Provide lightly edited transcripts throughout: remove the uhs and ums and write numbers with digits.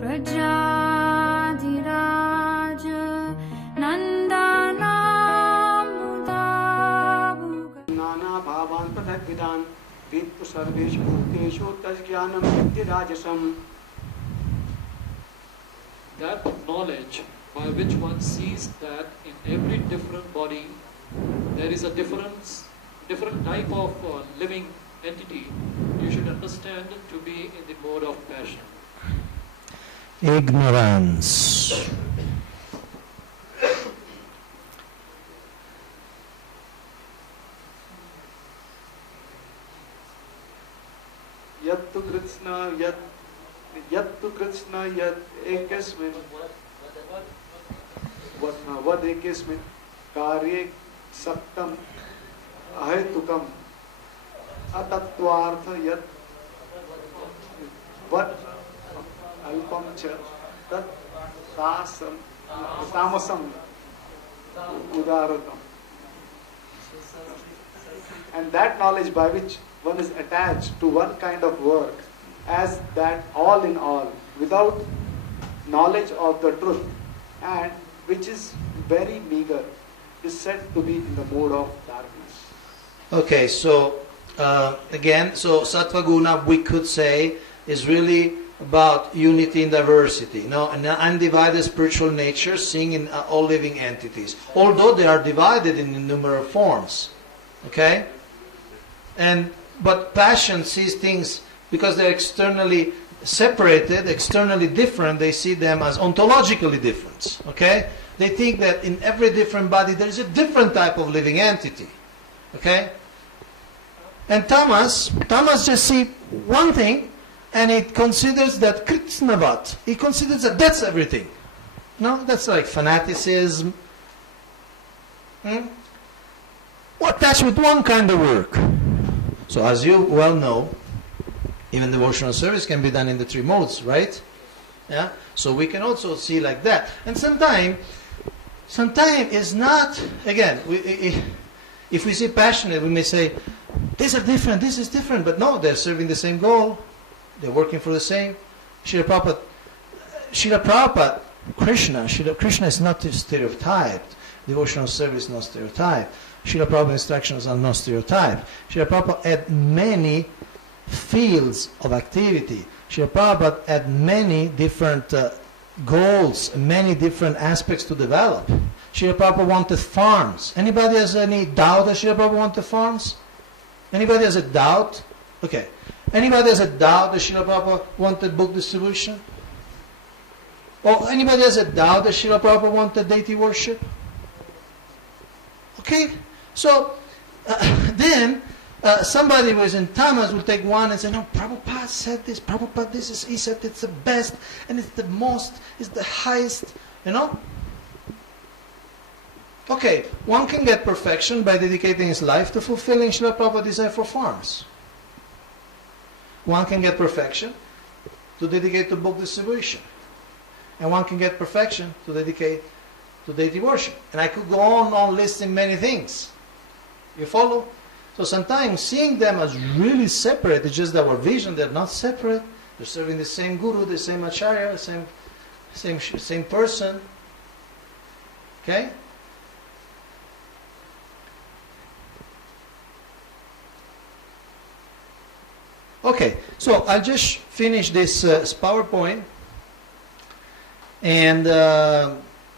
Prajadiraj Nandanamudabuga Nana Bhavan Pathakvidan Vidpu Sarveshu Bhuteshu Tajjnanam Viddirajasam. That knowledge by which one sees that in every different body there is a different type of living entity, you should understand to be in the mode of passion. Ignorance. Yattu Krishna Yat Ekasmin Vad Ekasmin Karye Saktam Ahetukam Atatvartha Yat Vad Alpam Cha Tat Tamasam Udaratam. And that knowledge by which one is attached to one kind of work as that all in all, without knowledge of the truth, and which is very meager, is said to be in the mode of darkness. Okay, so again, so Sattva Guna, we could say, is really about unity in diversity, an undivided spiritual nature seeing in all living entities, although they are divided in innumerable forms. Okay? But passion sees things, because they're externally separated, externally different, they see them as ontologically different. Okay? They think that in every different body there is a different type of living entity. Okay? And Tamas just see one thing, and it considers that Kritsnavat. He considers that that's everything. No, that's like fanaticism. Or attached with one kind of work. So as you well know, even devotional service can be done in the three modes, right? Yeah. So we can also see like that. And sometimes is not, again, if we see passionate, we may say, these are different, this is different, but no, they're serving the same goal. They're working for the same. Srila Prabhupada, Krishna is not stereotyped. Devotional service is not stereotyped. Srila Prabhupada's instructions are not stereotyped. Srila Prabhupada had many fields of activity. Srila Prabhupada had many different goals, many different aspects to develop. Srila Prabhupada wanted farms. Anybody has any doubt that Srila Prabhupada wanted farms? Anybody has a doubt? Okay. Anybody has a doubt that Srila Prabhupada wanted book distribution? Or anybody has a doubt that Srila Prabhupada wanted deity worship? Okay? So, then, somebody who is in Tamas will take one and say, no, Prabhupada said this, Prabhupada this, he said it's the best, and it's the most, it's the highest, Okay, one can get perfection by dedicating his life to fulfilling Srila Prabhupada's desire for farms. One can get perfection to dedicate to book distribution. And one can get perfection to dedicate to deity worship. And I could go on listing many things. You follow? So sometimes seeing them as really separate, it's just our vision, they're not separate. They're serving the same guru, the same acharya, the same person. Okay? Okay, so I'll just finish this PowerPoint and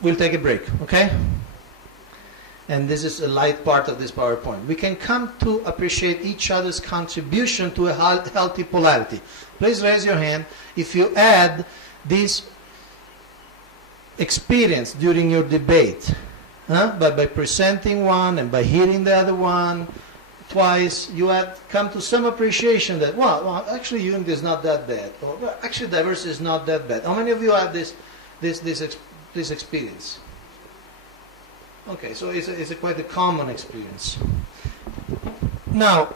we'll take a break, okay? And this is a light part of this PowerPoint. We can come to appreciate each other's contribution to a healthy polarity. Please raise your hand if you add this experience during your debate. By presenting one and by hearing the other one twice, you had come to some appreciation that, well actually unity is not that bad, or well, actually diversity is not that bad. How many of you have this experience? Okay, so it's quite a common experience. Now,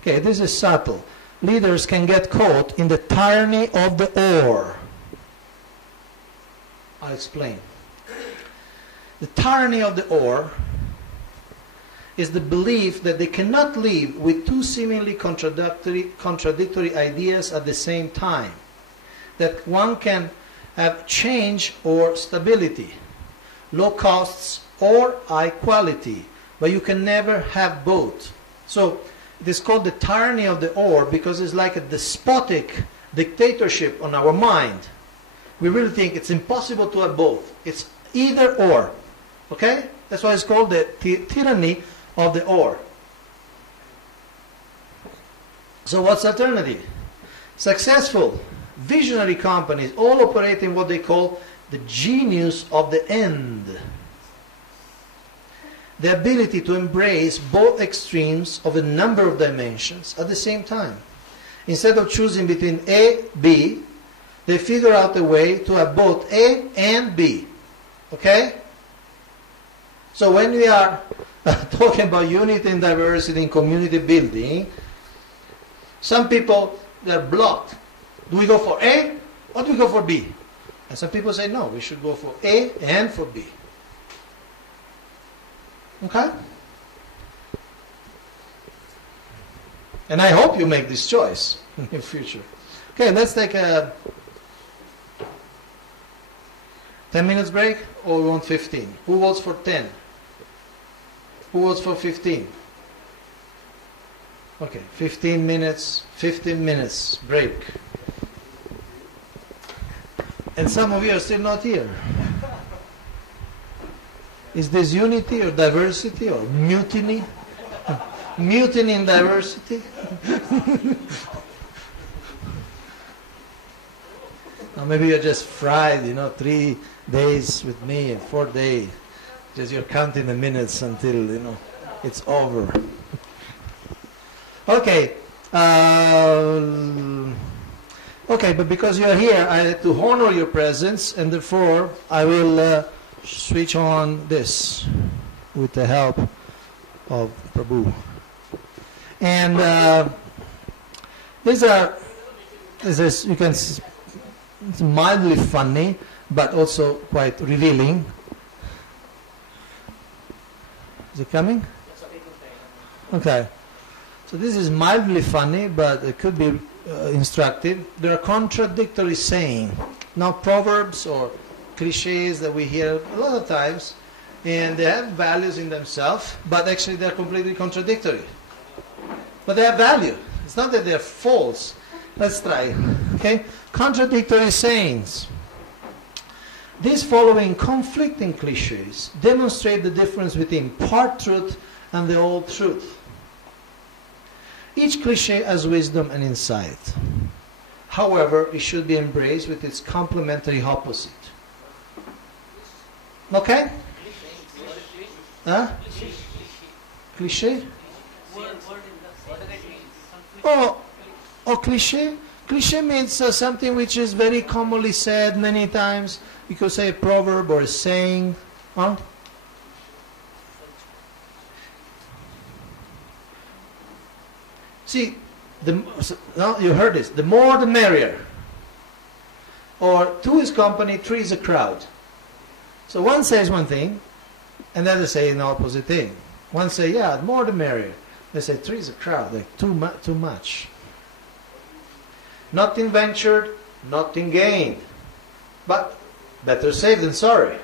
okay, this is subtle. Leaders can get caught in the tyranny of the or. I'll explain. The tyranny of the or is the belief that they cannot live with two seemingly contradictory ideas at the same time. That one can have change or stability, low costs or high quality, but you can never have both. So it is called the tyranny of the or, because it's like a despotic dictatorship on our mind. We really think it's impossible to have both. It's either or. Okay? That's why it's called the tyranny of the or. So what's the alternative? Successful, visionary companies all operate in what they call the genius of the end. The ability to embrace both extremes of a number of dimensions at the same time. Instead of choosing between A, B, they figure out a way to have both A and B. Okay? So when we are talking about unity and diversity in community building, some people, they're blocked. Do we go for A or do we go for B? And some people say, no, we should go for A and for B. Okay? And I hope you make this choice in the future. Okay, let's take a 10 minutes break, or we want 15? Who votes for 10? Who votes for 15? Okay, 15 minutes break. And some of you are still not here. Is this unity or diversity or mutiny? Mutiny in diversity? Or maybe you're just fried, 3 days with me and 4 days. Just you're counting the minutes until, it's over. Okay. Okay, but because you're here, I had to honor your presence, and therefore I will switch on this with the help of Prabhu. And you can see, it's mildly funny, but also quite revealing. Is it coming? Okay. So this is mildly funny, but it could be instructive. There are contradictory sayings, now proverbs or cliches that we hear a lot of times, and they have values in themselves, but actually they're completely contradictory. But they have value. It's not that they're false. Let's try. Okay? Contradictory sayings. These following conflicting cliches demonstrate the difference between part truth and the whole truth. Each cliche has wisdom and insight. However, it should be embraced with its complementary opposite. Okay? Huh? Cliche? Oh, cliche? Cliche means something which is very commonly said many times. You could say a proverb or a saying. Huh? See, you heard this. The more the merrier. Or two is company, three is a crowd. So one says one thing, and the other say an opposite thing. One say, yeah, the more the merrier. They say three is a crowd, like too much. Nothing ventured, nothing gained. But better safe than sorry.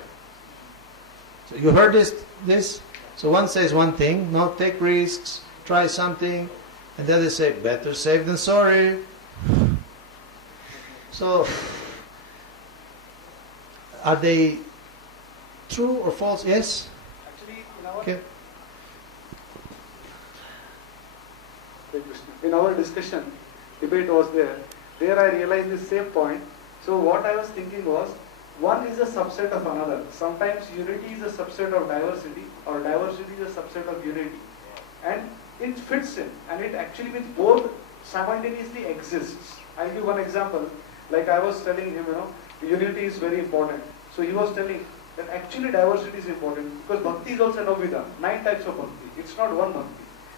So you heard this? So one says one thing, no, take risks, try something, and the other say, better safe than sorry. So, are they true or false? Yes? Actually, Okay. in our discussion, debate was there. There I realized the same point. So what I was thinking was, one is a subset of another. Sometimes unity is a subset of diversity, or diversity is a subset of unity. And it fits in, and it actually means both simultaneously exists. I'll give one example. Like I was telling him, unity is very important. So he was telling that actually diversity is important, because bhakti is also Navida, 9 types of bhakti. It's not one bhakti.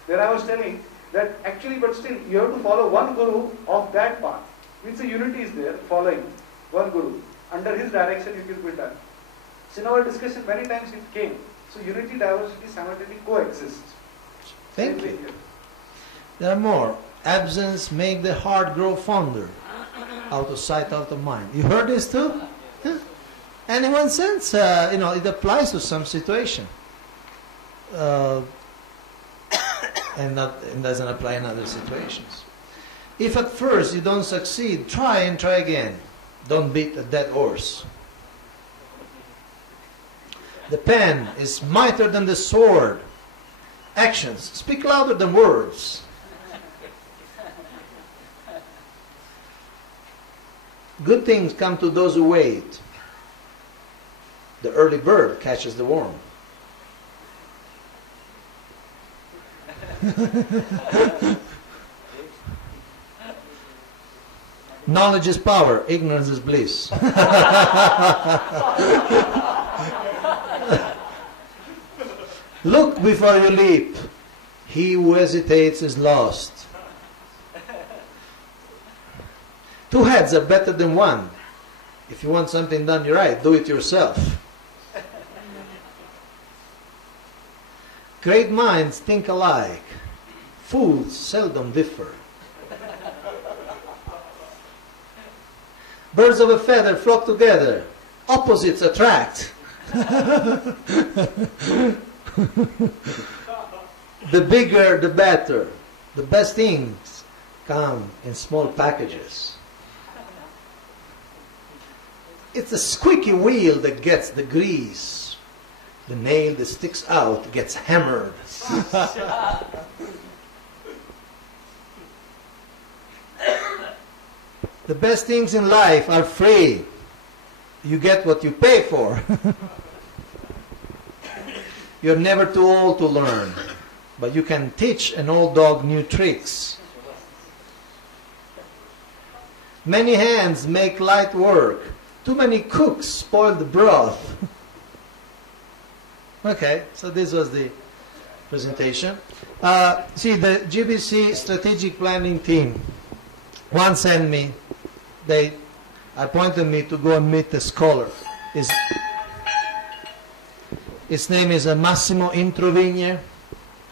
There I was telling that actually, but still, you have to follow one guru of that path. Means the unity is there, following one guru. Under his direction it will be done. So in our discussion, many times it came. So unity, diversity simultaneously coexist. Thank you. There are more. Absence make the heart grow fonder. Out of sight, out of mind. You heard this too? Yeah. And in one sense, it applies to some situation. And doesn't apply in other situations. If at first you don't succeed, try and try again. Don't beat a dead horse. The pen is mightier than the sword. Actions speak louder than words. Good things come to those who wait. The early bird catches the worm. Knowledge is power, ignorance is bliss. Look before you leap. He who hesitates is lost. Two heads are better than one. If you want something done right, do it yourself. Great minds think alike. Fools seldom differ. Birds of a feather flock together. Opposites attract. The bigger, the better. The best things come in small packages. It's the squeaky wheel that gets the grease. The nail that sticks out gets hammered. The best things in life are free. You get what you pay for. You're never too old to learn, but you can teach an old dog new tricks. Many hands make light work. Too many cooks spoil the broth. Okay, so this was the presentation. See, the GBC strategic planning team once sent me, they appointed me to go and meet a scholar. His name is Massimo Introvigne.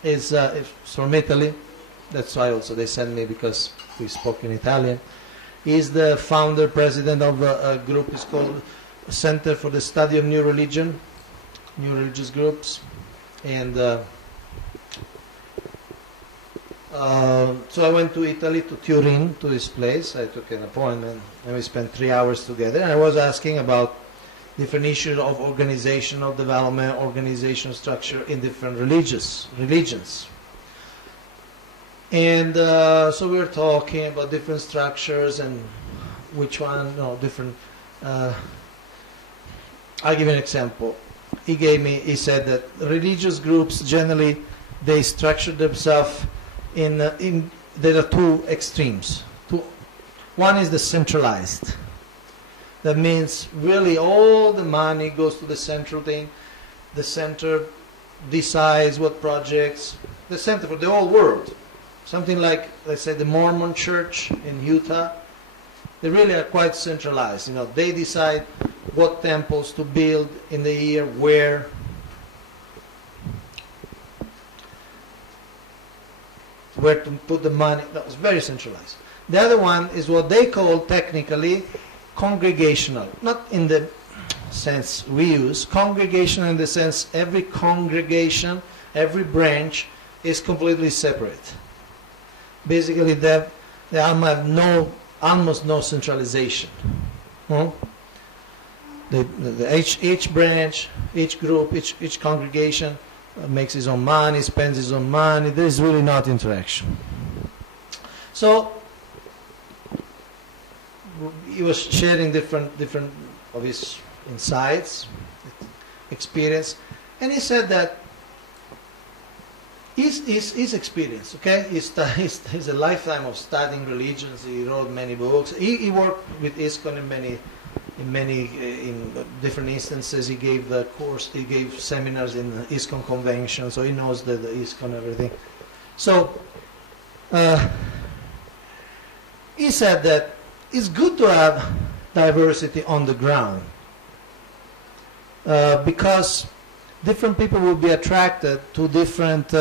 He's from Italy. That's why also they sent me, because we spoke in Italian. He's the founder, president of a group. It's called Center for the Study of New Religion, New Religious Groups. And so I went to Italy, to Turin, to his place. I took an appointment, and we spent 3 hours together. And I was asking about different issues of organizational development, organizational structure in different religions. And so we were talking about different structures and which one, different. I'll give you an example. He said that religious groups generally, they structure themselves there are two extremes. One is the centralized. That means really all the money goes to the central thing. The center decides what projects. The center for the whole world. Something like, let's say, the Mormon Church in Utah. They really are quite centralized. They decide what temples to build in the year, where. Where to put the money. That was very centralized. The other one is what they call technically congregational. Not in the sense we use. Congregational in the sense every congregation, every branch is completely separate. Basically, they have almost no centralization. Each branch, each group, each congregation makes his own money, spends his own money. There is really not interaction. So he was sharing different of his insights, experience, and he said that his experience, okay, he's a lifetime of studying religions. He wrote many books. He worked with ISKCON in different instances. He gave the course. He gave seminars in the ISKCON convention, so he knows the ISKCON everything. So he said that it's good to have diversity on the ground because different people will be attracted to different